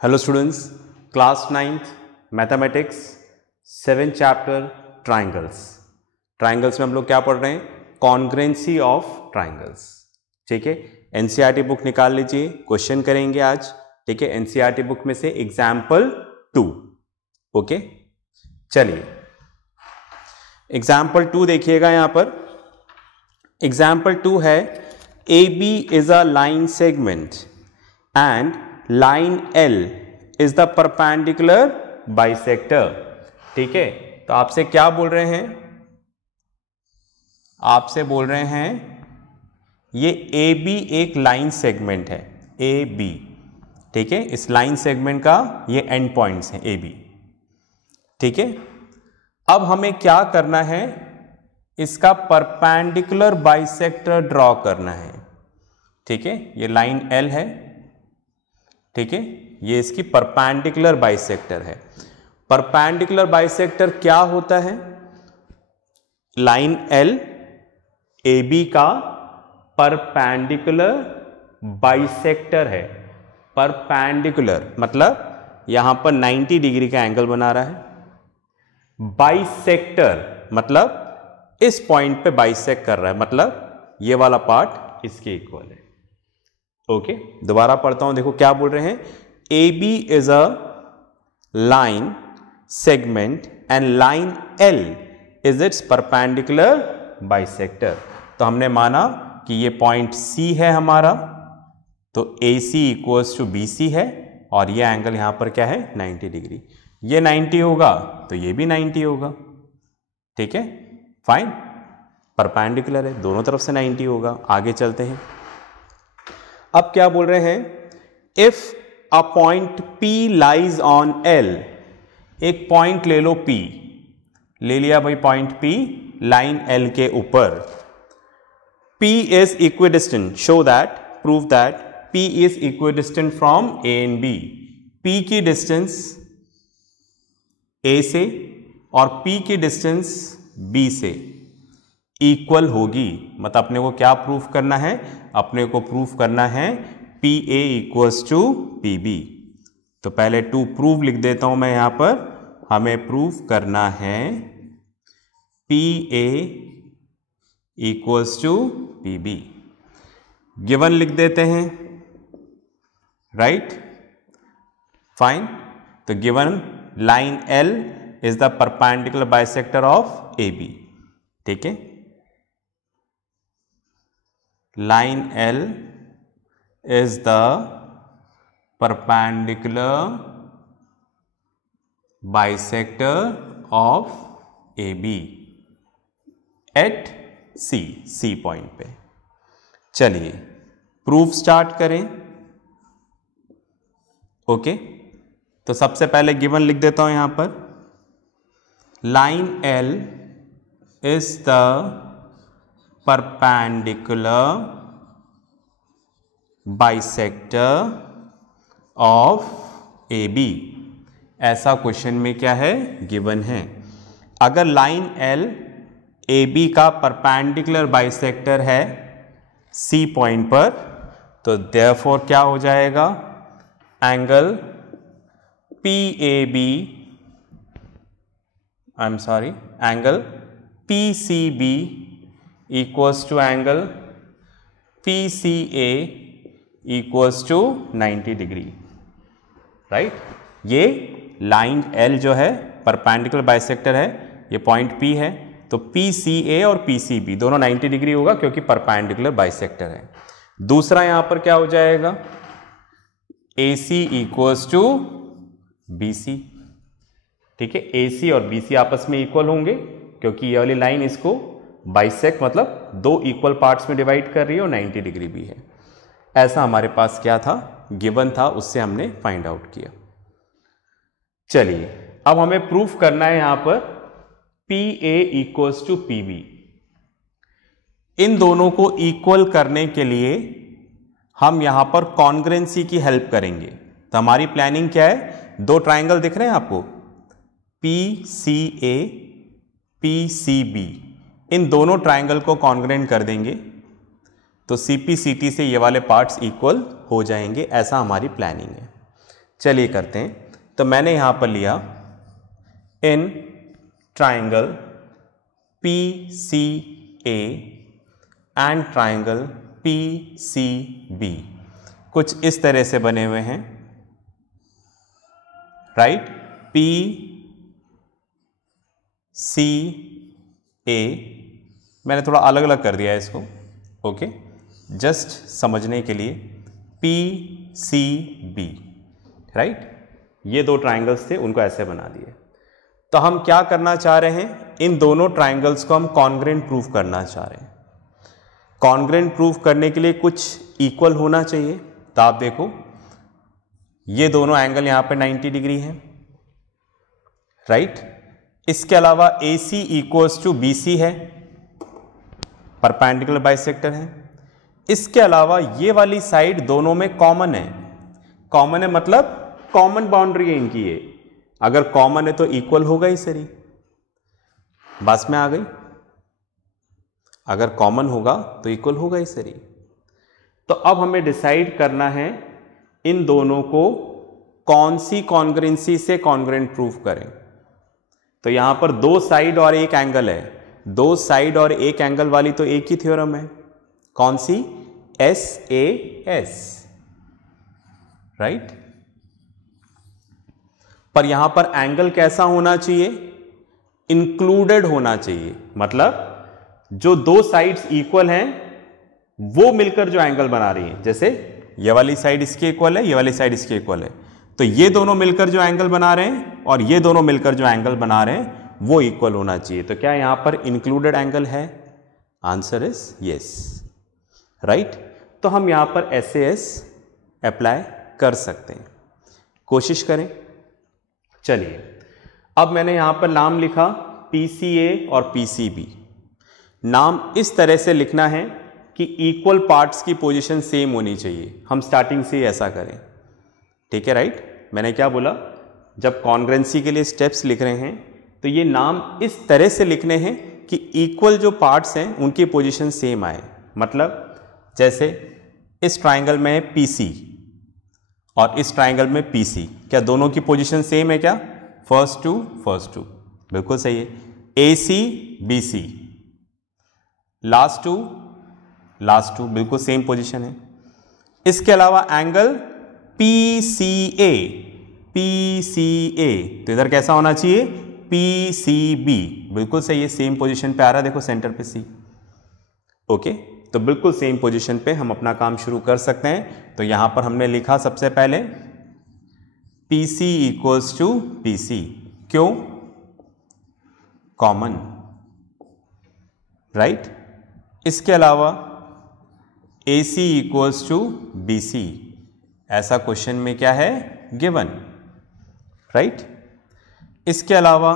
Hello students, class 9th mathematics 7th chapter triangles में हम लोग क्या पढ़ रहे हैं? Congruency of triangles. ठीक है, एनसीईआरटी बुक निकाल लीजिए, क्वेश्चन करेंगे आज। ठीक है, एनसीईआरटी बुक में से एग्जाम्पल 2। ओके, चलिए एग्जाम्पल 2 देखिएगा। यहां पर एग्जाम्पल 2 है A B is a line segment and line L is the perpendicular bisector. ठीक है, तो आपसे क्या बोल रहे हैं? आपसे बोल रहे हैं ये AB एक लाइन सेगमेंट है, AB। ठीक है, इस लाइन सेगमेंट का ये एंड पॉइंट्स हैं AB। ठीक है, अब हमें क्या करना है? इसका परपेंडिकुलर बाइसेक्टर ड्रॉ करना है। ठीक है, ये लाइन L है। ठीक है, ये इसकी परपेंडिकुलर बाइसेक्टर है। परपेंडिकुलर बाइसेक्टर क्या होता है? लाइन L AB का परपेंडिकुलर बाइसेक्टर है। परपेंडिकुलर मतलब यहां पर 90 डिग्री का एंगल बना रहा है। बाइसेक्टर मतलब इस पॉइंट पे बाइसेक्ट कर रहा है, मतलब ये वाला पार्ट इसके इक्वल है। ओके, दोबारा पढ़ता हूं, देखो क्या बोल रहे हैं। A B is a line segment and line L is its perpendicular bisector. तो हमने माना कि ये पॉइंट C है हमारा, तो AC इक्वल्स टू BC है, और ये एंगल यहां पर क्या है? 90 डिग्री। ये 90 होगा तो ये भी 90 होगा। ठीक है, फाइन, परपेंडिकुलर है, दोनों तरफ से 90 होगा। आगे चलते हैं। अब क्या बोल रहे हैं? If a point P lies on L, एक पॉइंट ले लो P, ले लिया भाई पॉइंट P लाइन L के ऊपर। P is equidistant, show that, prove that P is equidistant from A and B। P की डिस्टेंस A से और P की डिस्टेंस B से इक्वल होगी। मतलब अपने को क्या प्रूफ करना है? अपने को प्रूफ करना है PA इक्वल्स टू PB। तो पहले टू प्रूव लिख देता हूं मैं यहां पर। हमें प्रूफ करना है PA equals to PB। Given लिख देते हैं, राइट, फाइन। तो given line L is the perpendicular bisector of AB। ठीक है, line L is the perpendicular bisector of AB at C point पे। चलिए प्रूफ स्टार्ट करें। ओके, तो सबसे पहले गिवन लिख देता हूं यहां पर। Line L is the perpendicular bisector of AB। ऐसा क्वेश्चन में क्या है? गिवन है। अगर लाइन L AB का परपेंडिकुलर बाइसेक्टर है C पॉइंट पर, तो देयरफॉर क्या हो जाएगा? Angle PAB, angle PCB equals to angle PCA equals to 90 degree, right. ये लाइन L जो है परपेंडिकुलर बाइसेक्टर है, ये पॉइंट P है, तो PCA और PCB दोनों 90 डिग्री होगा क्योंकि परपेंडिकुलर बाइसेक्टर है। दूसरा यहां पर क्या हो जाएगा? AC equals to BC। ठीक है, AC और BC आपस में इक्वल होंगे क्योंकि ये वाली लाइन इसको बाइसेक्ट, मतलब दो इक्वल पार्ट्स में डिवाइड कर रही है और 90 डिग्री भी है। ऐसा हमारे पास क्या था? गिवन था, उससे हमने फाइंड आउट किया। चलिए अब हमें प्रूफ करना है यहां पर PA इक्वल्स टू PB। इन दोनों को इक्वल करने के लिए हम यहां पर कॉन्ग्रुएंसी की हेल्प करेंगे। तो हमारी प्लानिंग क्या है? दो ट्राइंगल दिख रहे हैं आपको, PCA PCB, इन दोनों ट्राइंगल को कॉन्ग्रुएंट कर देंगे तो CP CT से ये वाले पार्ट्स इक्वल हो जाएंगे। ऐसा हमारी प्लानिंग है। चलिए करते हैं। तो मैंने यहां पर लिया in triangle PCA and triangle PCB कुछ इस तरह से बने हुए हैं, राइट। PCA मैंने थोड़ा अलग अलग कर दिया है इसको, ओके, जस्ट समझने के लिए। PCB, राइट, ये दो ट्राइंगल्स थे, उनको ऐसे बना दिए। तो हम क्या करना चाह रहे हैं, इन दोनों ट्राइंगल्स को हम कॉन्ग्रेंट प्रूफ करना चाह रहे हैं। कॉन्ग्रेंट प्रूफ करने के लिए कुछ इक्वल होना चाहिए। तो आप देखो ये दोनों एंगल यहां पे 90 डिग्री है, राइट। इसके अलावा AC इक्वल्स टू BC है, परपेंडिकुलर बाइसेक्टर है। इसके अलावा ये वाली साइड दोनों में कॉमन है। कॉमन है मतलब कॉमन बाउंड्री है इनकी, ये अगर कॉमन है तो इक्वल होगा ही सही, बस में आ गई। अगर कॉमन होगा तो इक्वल होगा ही सही। तो अब हमें डिसाइड करना है इन दोनों को कौन सी कॉन्ग्रेंसी से कॉन्ग्रेंट प्रूफ करें। तो यहां पर दो साइड और एक एंगल है, दो साइड और एक एंगल वाली तो एक ही थ्योरम है, कौन सी, SAS, राइट। पर यहां पर एंगल कैसा होना चाहिए, इंक्लूडेड होना चाहिए, मतलब जो दो साइड्स इक्वल हैं वो मिलकर जो एंगल बना रही हैं। जैसे ये वाली साइड इसके इक्वल है, ये वाली साइड इसके इक्वल है, तो ये दोनों मिलकर जो एंगल बना रहे हैं और ये दोनों मिलकर जो एंगल बना रहे हैं वो इक्वल होना चाहिए। तो क्या यहां पर इंक्लूडेड एंगल है, आंसर इज यस, राइट। तो हम यहां पर SAS अप्लाई कर सकते हैं, कोशिश करें। चलिए अब मैंने यहां पर नाम लिखा PCA और PCB। नाम इस तरह से लिखना है कि इक्वल पार्ट्स की पोजीशन सेम होनी चाहिए, हम स्टार्टिंग से ही ऐसा करें, ठीक है, राइट। मैंने क्या बोला, जब कॉन्ग्रेंसी के लिए स्टेप्स लिख रहे हैं तो ये नाम इस तरह से लिखने हैं कि इक्वल जो पार्ट्स हैं उनकी पोजीशन सेम आए। मतलब जैसे इस ट्राइंगल में PC और इस ट्राइंगल में PC, क्या दोनों की पोजीशन सेम है क्या, फर्स्ट टू, बिल्कुल सही है। AC BC, लास्ट टू, बिल्कुल सेम पोजीशन है। इसके अलावा एंगल PCA, तो इधर कैसा होना चाहिए, PCB, बिल्कुल सही है, सेम पोजीशन पे आ रहा है, देखो सेंटर पे C, ओके। तो बिल्कुल सेम पोजीशन पे हम अपना काम शुरू कर सकते हैं। तो यहां पर हमने लिखा सबसे पहले PC इक्वल्स टू PC, क्यों, कॉमन, राइट। इसके अलावा AC इक्वल्स टू BC, ऐसा क्वेश्चन में क्या है, गिवन, राइट। इसके अलावा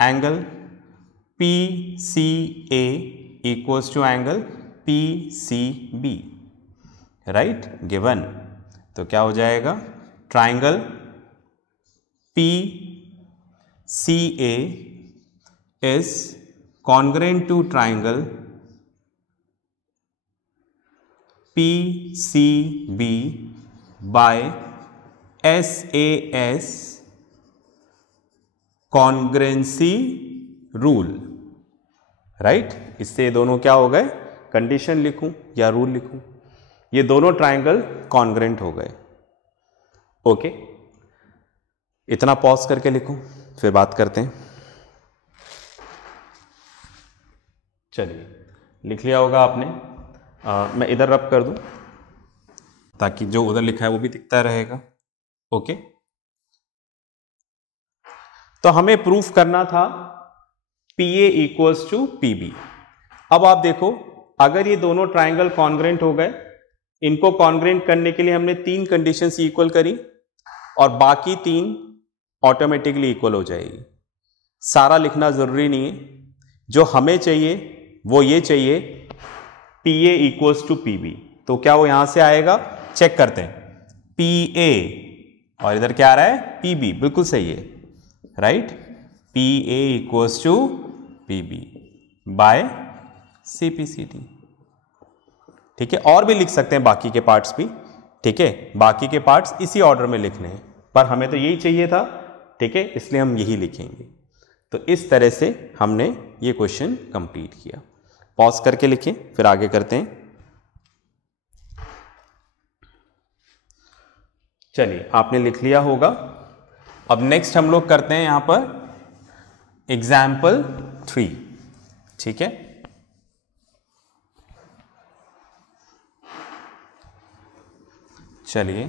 angle PCA equals to angle PCB, right, given. तो क्या हो जाएगा, triangle PCA is congruent to triangle PCB by SAS congruency rule, right. इससे ये दोनों क्या हो गए, कंडीशन लिखूं या रूल लिखूं, ये दोनों ट्राइंगल कॉन्ग्रेंट हो गए, ओके। इतना पॉज करके लिखूं, फिर बात करते हैं। चलिए लिख लिया होगा आपने, मैं इधर रब कर दूं ताकि जो उधर लिखा है वो भी दिखता रहेगा, ओके। तो हमें प्रूफ करना था PA इक्वल्स टू PB। अब आप देखो, अगर ये दोनों ट्राइंगल कॉन्ग्रेंट हो गए, इनको कॉन्ग्रेंट करने के लिए हमने तीन कंडीशंस इक्वल करी और बाकी तीन ऑटोमेटिकली इक्वल हो जाएगी। सारा लिखना जरूरी नहीं है, जो हमें चाहिए वो ये चाहिए PA इक्वल्स टू PB। तो क्या वो यहां से आएगा, चेक करते हैं, PA और इधर क्या आ रहा है, PB, बिल्कुल सही है, right. PA equals to PB by CPCT, ठीक है। और भी लिख सकते हैं बाकी के पार्ट्स भी, ठीक है, बाकी के पार्ट्स इसी ऑर्डर में लिखने हैं, पर हमें तो यही चाहिए था, ठीक है, इसलिए हम यही लिखेंगे। तो इस तरह से हमने ये क्वेश्चन कंप्लीट किया। पॉज करके लिखें, फिर आगे करते हैं। चलिए, आपने लिख लिया होगा। अब नेक्स्ट हम लोग करते हैं यहां पर एग्जाम्पल 3, ठीक है। चलिए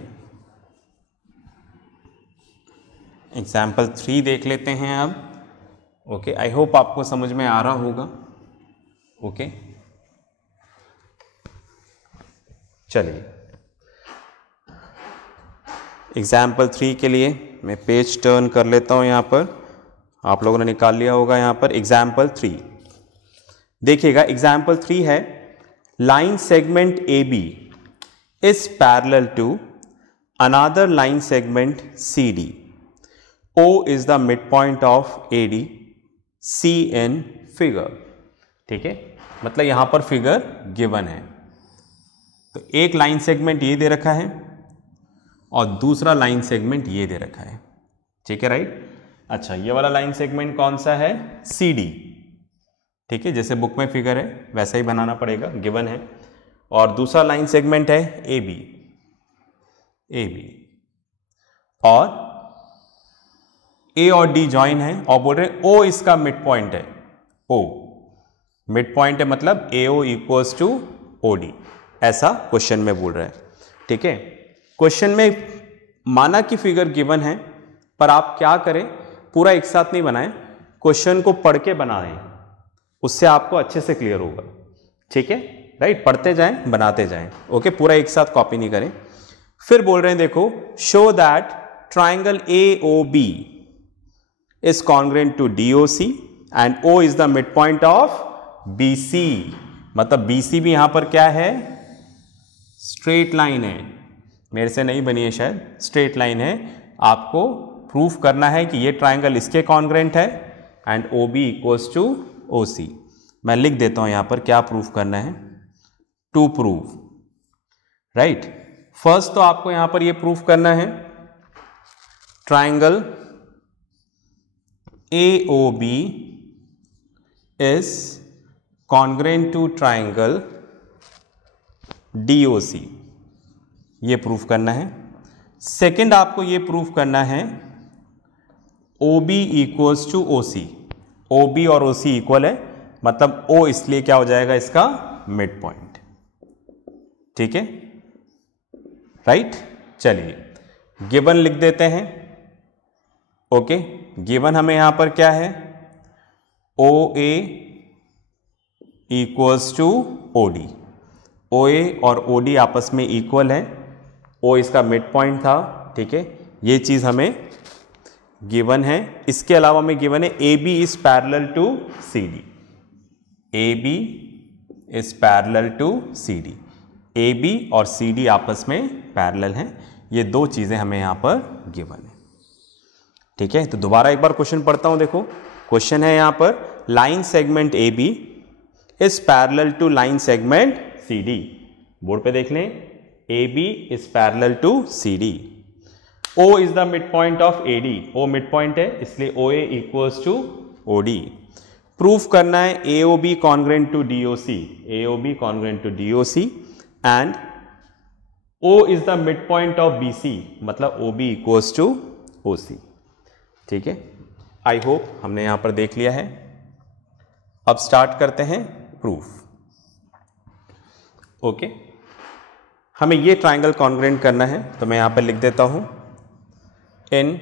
एग्जाम्पल 3 देख लेते हैं अब। ओके, आई होप आपको समझ में आ रहा होगा। ओके, चलिए एग्जाम्पल 3 के लिए मैं पेज टर्न कर लेता हूं। यहां पर आप लोगों ने निकाल लिया होगा। यहां पर एग्जाम्पल 3 देखिएगा। एग्जाम्पल 3 है, line segment A B is parallel to another line segment CD. O is the midpoint of AD. C in figure. ठीक है, मतलब यहां पर फिगर गिवन है। तो एक लाइन सेगमेंट ये दे रखा है और दूसरा लाइन सेगमेंट ये दे रखा है, ठीक है, राइट। अच्छा, ये वाला लाइन सेगमेंट कौन सा है? CD, ठीक है, जैसे बुक में फिगर है वैसा ही बनाना पड़ेगा, गिवन है। और दूसरा लाइन सेगमेंट है ए बी, और ए और डी ज्वाइन है और बोल रहे हैं ओ इसका मिड पॉइंट है। ओ मिड पॉइंट है, मतलब A O equals to O D, ऐसा क्वेश्चन में बोल रहे हैं, ठीक है। क्वेश्चन में माना कि फिगर गिवन है, पर आप क्या करें, पूरा एक साथ नहीं बनाएं, क्वेश्चन को पढ़ के बनाएं, उससे आपको अच्छे से क्लियर होगा, ठीक है, राइट। पढ़ते जाएं, बनाते जाएं। ओके, पूरा एक साथ कॉपी नहीं करें। फिर बोल रहे हैं, देखो, show that triangle A O B is congruent to D O C and O is the mid point of B C. मतलब बी सी भी यहां पर क्या है? स्ट्रेट लाइन है, मेरे से नहीं बनी है शायद, स्ट्रेट लाइन है। आपको प्रूफ करना है कि ये ट्राइंगल इसके कॉन्ग्रुएंट है and O B equals to O C. मैं लिख देता हूं यहां पर क्या प्रूफ करना है। To prove, right. फर्स्ट तो आपको यहां पर ये प्रूफ करना है, triangle A O B is congruent to triangle D O C, ये प्रूफ करना है। सेकंड आपको ये प्रूफ करना है O B equals to O C. O B और ओ सी इक्वल है, मतलब ओ इसलिए क्या हो जाएगा इसका मिड पॉइंट, ठीक है, राइट। चलिए गिवन लिख देते हैं। ओके, गिवन हमें यहां पर क्या है? ओ A equals to O D. ओ ए और ओ डी आपस में इक्वल है, ओ इसका मिड पॉइंट था, ठीक है, ये चीज हमें गिवन है। इसके अलावा हमें गिवन है A B is parallel to C D. A B is parallel to C D, A B और सी डी आपस में पैरेलल हैं। ये दो चीजें हमें यहां पर गिवन है, ठीक है। तो दोबारा एक बार क्वेश्चन पढ़ता हूं। देखो, क्वेश्चन है यहां पर, line segment A B is parallel to line segment C D. Board पे देख लें, A B is parallel to C D. O is the mid point of A D, O mid point है इसलिए O A equals to O D. Proof करना है A O B congruent to D O C, A O B congruent to D O C and O is the midpoint of BC, मतलब OB equals to OC, ठीक है। I hope हमने यहां पर देख लिया है। अब स्टार्ट करते हैं प्रूफ। ओके, हमें ये ट्राइंगल कॉन्ग्रुएंट करना है, तो मैं यहां पर लिख देता हूं इन,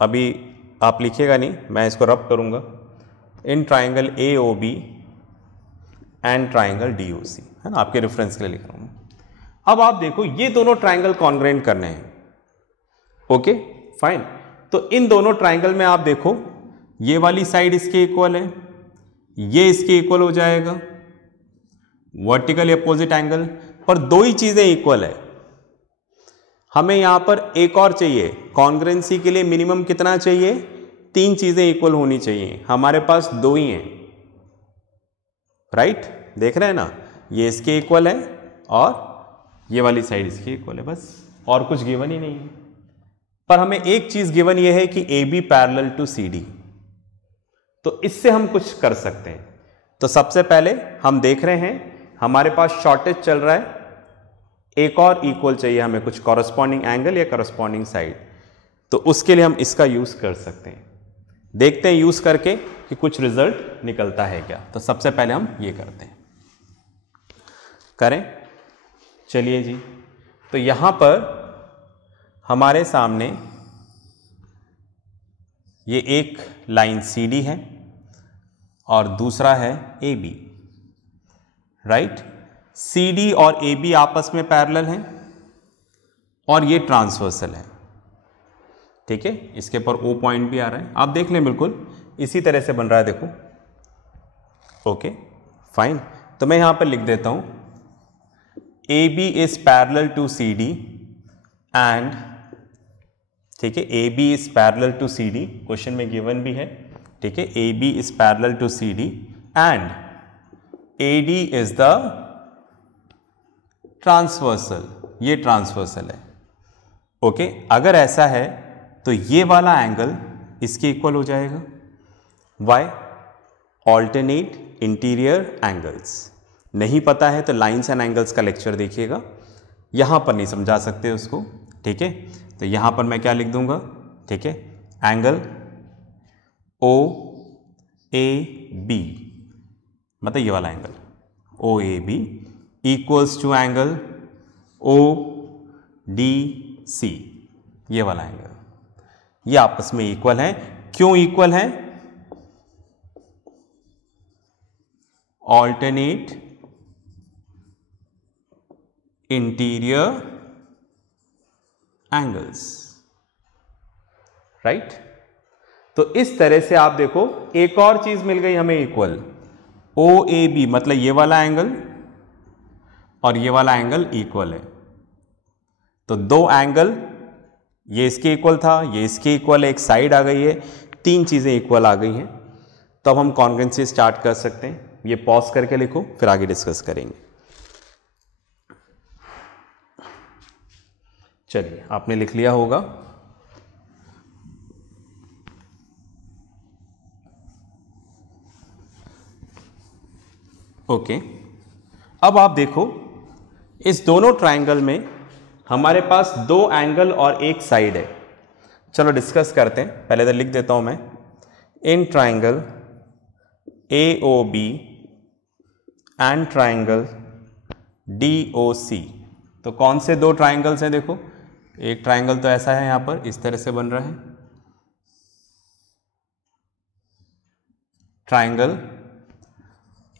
अभी आप लिखिएगा नहीं, मैं इसको रब करूंगा, in triangle AOB and triangle DOC, है ना, आपके रेफरेंस के लिए लिख रहा हूं। अब आप देखो, ये दोनों ट्राइंगल कॉन्ग्रुएंट करने हैं। ओके फाइन, तो इन दोनों ट्राइंगल में आप देखो, ये वाली साइड इसके इक्वल है, ये इसके इक्वल हो जाएगा, वर्टिकल अपोजिट एंगल पर दो ही चीजें इक्वल है। हमें यहां पर एक और चाहिए, कॉन्ग्रुएंसी के लिए मिनिमम कितना चाहिए? तीन चीजें इक्वल होनी चाहिए, हमारे पास दो ही हैं, राइट। देख रहे हैं ना, ये इसके इक्वल है और ये वाली साइड इसकी इक्वल है, बस और कुछ गिवन ही नहीं है। पर हमें एक चीज गिवन ये है कि A B parallel to C D, तो इससे हम कुछ कर सकते हैं। तो सबसे पहले हम देख रहे हैं हमारे पास शॉर्टेज चल रहा है, एक और इक्वल चाहिए हमें कुछ कॉरस्पॉन्डिंग एंगल या कॉरस्पॉन्डिंग साइड, तो उसके लिए हम इसका यूज कर सकते हैं। देखते हैं यूज करके कि कुछ रिजल्ट निकलता है क्या। तो सबसे पहले हम ये करते हैं, करें, चलिए जी। तो यहां पर हमारे सामने ये एक लाइन सी डी है और दूसरा है A B, right. C D और ए बी आपस में पैरेलल हैं और ये ट्रांसवर्सल है, ठीक है। इसके ऊपर ओ पॉइंट भी आ रहा है, आप देख लें, बिल्कुल इसी तरह से बन रहा है, देखो। ओके फाइन, तो मैं यहां पर लिख देता हूं A B is parallel to C D and, ठीक है, A B is parallel to C D, question में गिवन भी है, ठीक है। A B is parallel to C D and A D is the transversal, ये ट्रांसवर्सल है, okay. अगर ऐसा है तो ये वाला एंगल इसके इक्वल हो जाएगा। वाई? Alternate interior angles. नहीं पता है तो लाइंस एंड एंगल्स का लेक्चर देखिएगा, यहां पर नहीं समझा सकते उसको, ठीक है। तो यहां पर मैं क्या लिख दूंगा, ठीक है, एंगल ओ ए बी, मतलब ये वाला angle O A B equals to angle O D C, ये वाला एंगल, ये आपस में इक्वल है। क्यों इक्वल है? Alternate interior angles, right. तो इस तरह से आप देखो, एक और चीज मिल गई हमें इक्वल, ओ ए बी, मतलब ये वाला एंगल और ये वाला एंगल इक्वल है। तो दो एंगल, ये इसके इक्वल था, ये इसके इक्वल है, एक साइड आ गई है, तीन चीजें इक्वल आ गई हैं। तो अब हम कॉन्ग्रुएंसी स्टार्ट कर सकते हैं। ये पॉज करके लिखो, फिर आगे डिस्कस करेंगे। चलिए, आपने लिख लिया होगा। ओके, अब आप देखो, इस दोनों ट्रायंगल में हमारे पास दो एंगल और एक साइड है। चलो डिस्कस करते हैं। पहले इधर लिख देता हूं मैं, in triangle A O B and triangle D O C. तो कौन से दो ट्रायंगल्स हैं? देखो, एक ट्रायंगल तो ऐसा है, यहां पर इस तरह से बन रहा है, ट्रायंगल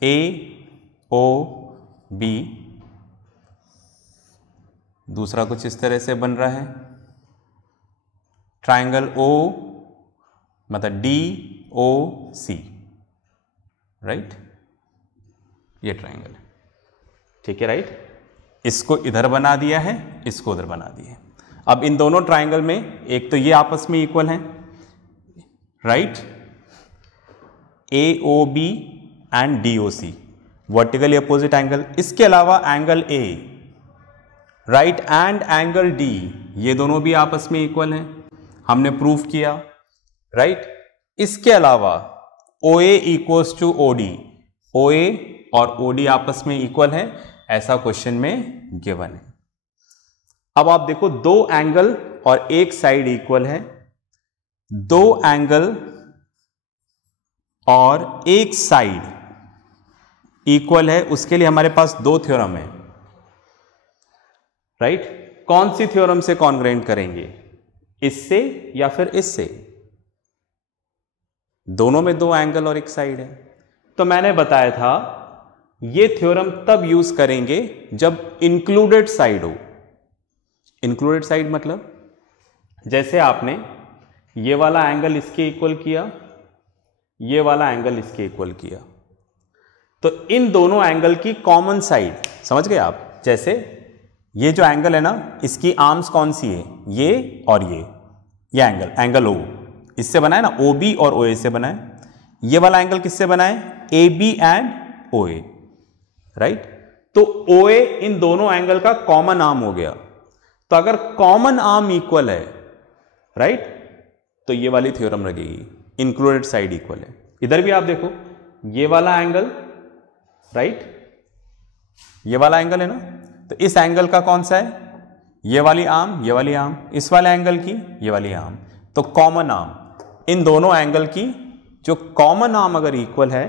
ए ओ बी, दूसरा कुछ इस तरह से बन रहा है, ट्रायंगल ओ, मतलब डी ओ सी, राइट। ये ट्रायंगल है, ठीक है, राइट। इसको इधर बना दिया है, इसको उधर बना दिया है। अब इन दोनों ट्रायंगल में एक तो ये आपस में इक्वल है, right, A O B and D O C, vertically opposite angle. इसके अलावा angle A, right, and angle D, ये दोनों भी आपस में इक्वल हैं, हमने प्रूफ किया, राइट। इसके अलावा ओ A equals to O D, ओ ए और ओ डी आपस में इक्वल है, ऐसा क्वेश्चन में गिवन है। अब आप देखो, दो एंगल और एक साइड इक्वल है, दो एंगल और एक साइड इक्वल है, उसके लिए हमारे पास दो थ्योरम है, राइट। कौन सी थ्योरम से कॉन्ग्रुएंट करेंगे, इससे या फिर इससे? दोनों में दो एंगल और एक साइड है। तो मैंने बताया था ये थ्योरम तब यूज करेंगे जब इंक्लूडेड साइड हो। इंक्लूडेड साइड मतलब जैसे आपने ये वाला एंगल इसके इक्वल किया, ये वाला एंगल इसके इक्वल किया, तो इन दोनों एंगल की कॉमन साइड, समझ गए आप? जैसे ये जो एंगल है ना, इसकी आर्म्स कौन सी है? ये और ये एंगल ओ, इससे बना है ना, ओ बी और ओ ए से बना है। ये वाला एंगल किससे बना है? A B and O A, right. तो OA इन दोनों एंगल का कॉमन आर्म हो गया। तो अगर कॉमन आर्म इक्वल है, राइट, तो ये वाली थ्योरम लगेगी, इंक्लूडेड साइड इक्वल है। इधर भी आप देखो, ये वाला एंगल, राइट, ये वाला एंगल है ना, तो इस एंगल का कौन सा है, ये वाली आर्म, ये वाली आर्म, इस वाले एंगल की ये वाली आर्म, तो कॉमन आर्म, इन दोनों एंगल की जो कॉमन आर्म अगर इक्वल है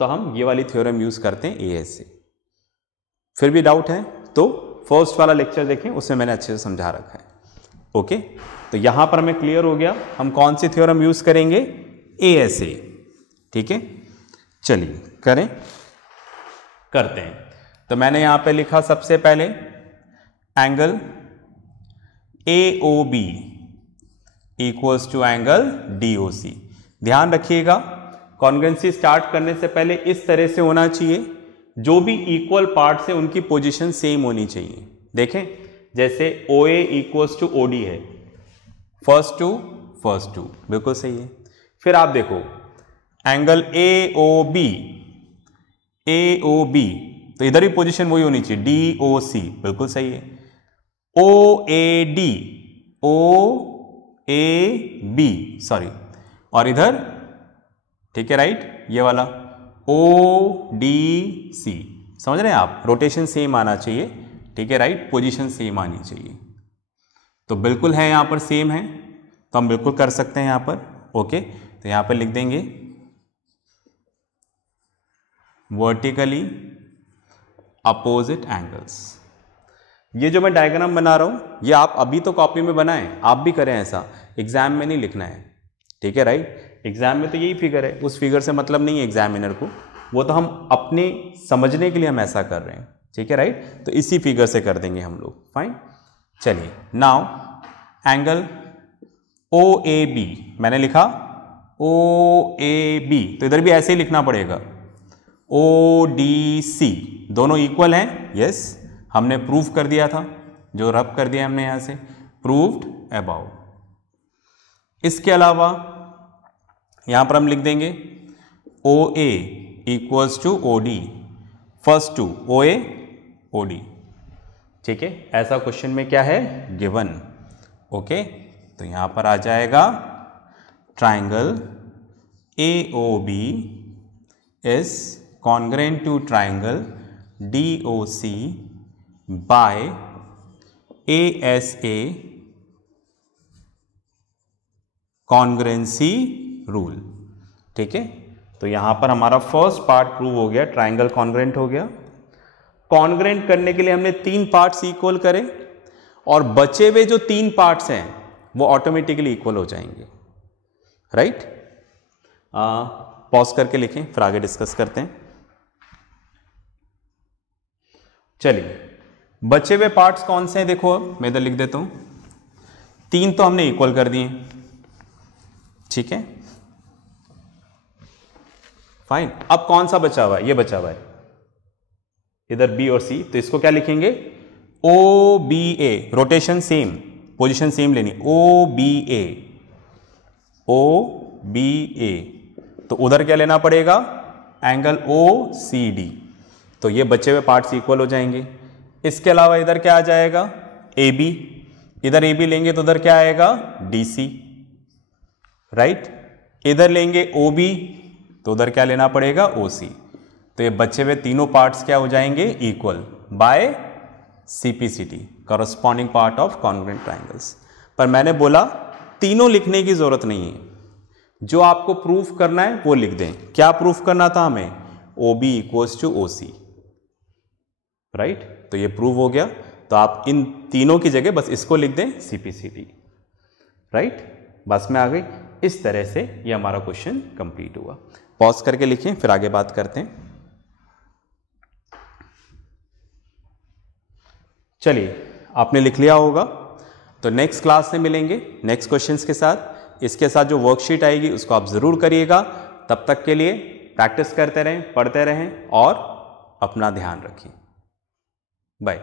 तो हम ये वाली थ्योरम यूज करते हैं AS से। फिर भी डाउट है तो फर्स्ट वाला लेक्चर देखें, उसमें मैंने अच्छे से समझा रखा है। ओके, तो यहां पर हमें क्लियर हो गया हम कौन सी थ्योरम यूज करेंगे, AS से। ठीक है, चलिए करते हैं। तो मैंने यहां पे लिखा सबसे पहले angle AOB equals to angle DOC। ध्यान रखिएगा, कॉन्ग्रुएंसी स्टार्ट करने से पहले इस तरह से होना चाहिए, जो भी इक्वल पार्ट्स है उनकी पोजीशन सेम होनी चाहिए। देखें, जैसे OA इक्वल्स टू OD है, फर्स्ट टू, बिल्कुल सही है। फिर आप देखो एंगल AOB, तो इधर भी पोजीशन वही होनी चाहिए, DOC, बिल्कुल सही है। OAB, सॉरी, और इधर, ठीक है, राइट, ये वाला ODC, समझ रहे हैं आप, रोटेशन सेम आना चाहिए, ठीक है, राइट, पोजीशन सेम आनी चाहिए। तो बिल्कुल है, यहां पर सेम है, तो हम बिल्कुल कर सकते हैं यहां पर। ओके, तो यहां पर लिख देंगे वर्टिकली अपोजिट एंगल्स। ये जो मैं डायग्राम बना रहा हूं, ये आप अभी तो कॉपी में बनाएं, आप भी करें ऐसा, एग्जाम में नहीं लिखना है, ठीक है, राइट। एग्जाम में तो यही फिगर है, उस फिगर से मतलब नहीं है एग्जामिनर को, वो तो हम अपने समझने के लिए हम ऐसा कर रहे हैं, ठीक है, राइट। तो इसी फिगर से कर देंगे हम लोग, फाइन। चलिए, नाउ एंगल OAB, मैंने लिखा OAB, तो इधर भी ऐसे ही लिखना पड़ेगा, ODC, दोनों इक्वल हैं, यस, हमने प्रूव कर दिया था, जो रब कर दिया हमने यहां से, प्रूव्ड अबाउ। इसके अलावा यहां पर हम लिख देंगे OA equals to OD, first two OA OD, ठीक है, ऐसा क्वेश्चन में क्या है, गिवन। ओके, तो यहां पर आ जाएगा triangle AOB is congruent to triangle DOC by ASA congruency rule. ठीक है, तो यहां पर हमारा फर्स्ट पार्ट प्रूव हो गया, ट्राइंगल कॉन्ग्रुएंट हो गया। कॉन्ग्रुएंट करने के लिए हमने 3 पार्ट्स इक्वल करे, और बचे हुए जो 3 पार्ट्स हैं वो ऑटोमेटिकली इक्वल हो जाएंगे, राइट। पॉज करके लिखें, फिर आगे डिस्कस करते हैं। चलिए, बचे हुए पार्ट्स कौन से हैं, देखो, अब मैं इधर लिख देता हूं, 3 तो हमने इक्वल कर दिए, ठीक है, फाइन। अब कौन सा बचा हुआ है, ये बचा हुआ है इधर B और C, तो इसको क्या लिखेंगे, OBA, rotation same, position same लेनी, OBA, तो उधर क्या लेना पड़ेगा, एंगल OCD, तो ये बचे हुए पार्ट्स इक्वल हो जाएंगे। इसके अलावा इधर क्या आ जाएगा, AB, इधर AB लेंगे तो उधर क्या आएगा, DC, राइट। इधर लेंगे OB तो उधर क्या लेना पड़ेगा, OC, तो ये बचे हुए तीनों पार्ट्स क्या हो जाएंगे, equal bye CPCT, corresponding part of congruent triangles. पर मैंने बोला तीनों लिखने की जरूरत नहीं है, जो आपको प्रूफ करना है वो लिख दें। क्या प्रूफ करना था हमें, OB equals to OC, right. तो ये प्रूव हो गया, तो आप इन तीनों की जगह बस इसको लिख दें, CPCT, राइट, बस में आ गई। इस तरह से ये हमारा क्वेश्चन कंप्लीट हुआ। पॉज करके लिखें, फिर आगे बात करते हैं। चलिए, आपने लिख लिया होगा, तो नेक्स्ट क्लास में मिलेंगे नेक्स्ट क्वेश्चंस के साथ। इसके साथ जो वर्कशीट आएगी उसको आप जरूर करिएगा। तब तक के लिए प्रैक्टिस करते रहें, पढ़ते रहें और अपना ध्यान रखिए। बाय।